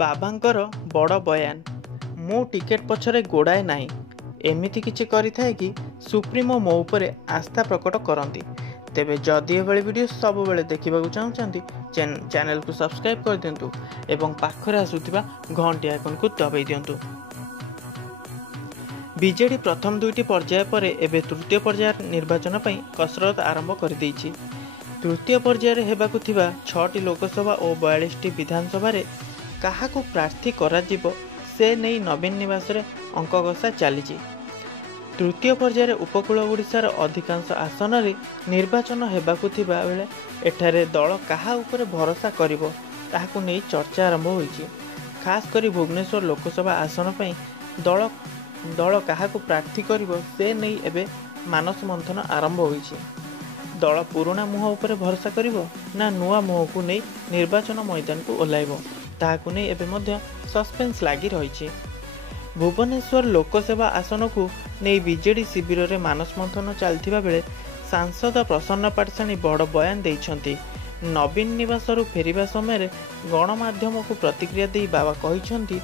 बाबांकर बड़ बयान मु टिकेट पछरे गोड़ाए नाही एमिति किछि करिथाए कि सुप्रीमो मो उपरे आस्था प्रकट करती। तेबे जदि एभली वीडियो सब बेले देखा चाहते चैनल को सब्सक्राइब कर दिंतु एवं पाखरे आसुथिबा घंटी आइकन को दबाई दिंतु। बीजेडी प्रथम दुईटी पर्याय पर एबे तृतीय पर्याय निर्वाचन पई कसरत आरंभ कर देइछि। तृतीय पर्याय हेबाकु थिबा 6टी लोकसभा और 42टी विधानसभा रे काहाकू प्रार्थी करा जिवो से नहीं नवीन निवास रे अंक घसा चली। तृतीय पर्याय उपकूल ओडिशार अधिकांश आसन रे निर्वाचन हेबाकु थिबा बेले एठारे दल काहा उपरे भरोसा करिवो ताहाकू नै चर्चा आरंभ होइछि। खास करी भुवनेश्वर लोकसभा आसन पई दल काहाकू प्रार्थी करिवो से नहीं एबे मानस मंथन आरंभ होइछि। दल पुराणा मुह उपरे भरोसा करिवो ना नुआ मुह को नहीं निर्वाचन मैदान को ओह्लाइबो ताहाकू नहीं एबे मध्य सस्पेंस लागी रहिछि। भुवनेश्वर लोकसभा आसन को नहीं बीजेडी शिविर रे मानस मंथन चलथिबा बेले सांसद प्रसन्न पाटसाणी बड़ बयान देइछंती। नवीन निवास फेरिबा समय गणमाध्यम को प्रतिक्रिया दे बाबा कहिछंती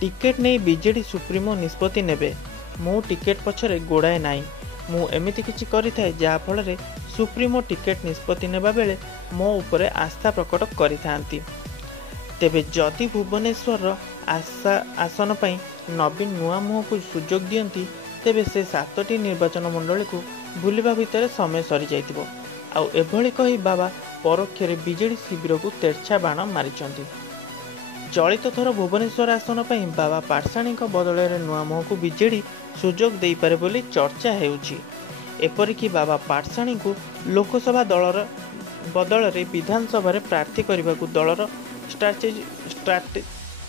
टिकेट नहीं बीजेडी सुप्रीमो निष्पत्ति नेबे मु टिकेट पछरे गोड़ाए नाही मु एमिति किछि करिथाए जहा फल रे सुप्रीमो टिकेट निष्पत्ति नेबा बेले मो उपरे आस्था प्रकट करिथांती। तेबे जदि भुवनेश्वर आसन पई नवीन नुआ मुह को सुजोग दियंती तेबे से 7टी निर्वाचन मंडली को बुलिबा भितर समय सरी जाइतिबो। आउ एभली कही बाबा परोक्ष रे बीजेडी शिविर को तेरछा बाण मारिचंती। चलित थर भुवनेश्वर आसन पई बाबा पाटसाणी बदल रे नुआ मुह को बीजेडी सुजोग देई पारे बोली चर्चा हेउछि। एपरिकी बाबा पाटसाणी को लोकसभा दलर बदल रे विधानसभा रे प्रार्थी करने को दलर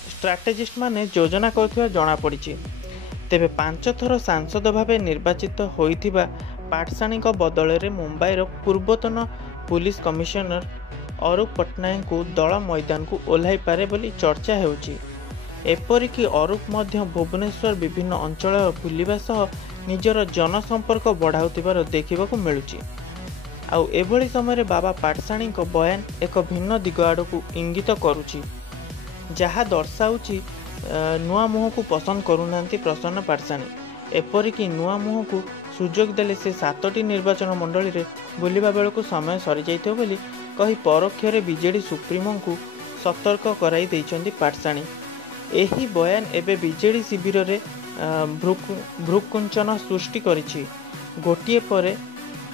स्ट्राटेजिस्ट माने योजना करथिबा जणा पड़िछि। तेबे 5 थर सांसद भावे निर्वाचित होइथिबा पाटसाणी बदल रे मुंबईर पूर्वतन पुलिस कमिशनर अरूप पट्टनायक को दल मैदान को ओह्लाई पारे बोली चर्चा हेउछि। एपरिकी अरूप मध्य भुवनेश्वर विभिन्न अंचल बुलिबा सह निजर जनसंपर्क बढ़ाउथिबार देखिबाकू मिलुछि। आउ एभली समय बाबा पाटसाणी बयान एक भिन्न दिग आड़कू इंगित करुछि जहा दर्शाउछि नुआ मुह को पसंद करुनांती प्रसन्न पाटसाणी। एपरिकी नुआ मुह को सुजोग देले से 7टी निर्वाचन मंडली रे बुलिबा बेलकू समय सरी जाइथिबो बोली कही परोक्ष रे बीजेडी सुप्रीमो को सतर्क कराई दैछंती पाटसाणी। एही बयान एबे बीजेडी शिविर रे भ्रुकुंचन सृष्टि करिछि।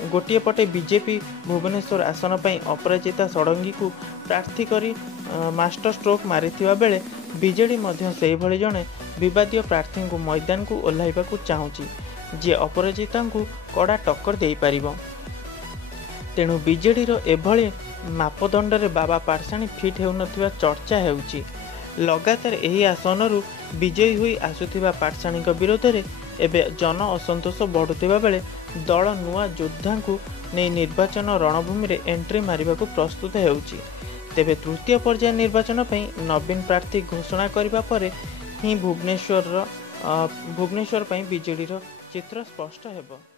गोटिए पटे बीजेपी भुवनेश्वर आसन पई अपराजिता षडंगी को प्रार्थी करी मास्टर स्ट्रोक मारिथिबा बेले बीजेडी मध्य सेही भली जणे विवादीय प्रार्थी को मैदान को ओह्लाइबा को चाहुछि जे अपराजिता को कड़ा टक्कर देई पारिबो। तेणु बीजेडी रो एभली मापदंड रे बाबा पाटसाणी फिट हेउनथिबा चर्चा हेउछि। लगातार एही आसनरु विजयी हुई आसुथिबा पाटसाणी विरोध में एबे जन असंतोष बढ़ुथिबा बेले दल नुआ योद्धा को नहीं निर्वाचन रणभूमि रे एंट्री मारिबा को प्रस्तुत हेउछि। तेबे तृतीय पर्याय निर्वाचन पई नवीन प्रार्थी घोषणा करिबा परे ही भुवनेश्वर पई बीजेडी रो चित्र स्पष्ट हेबो।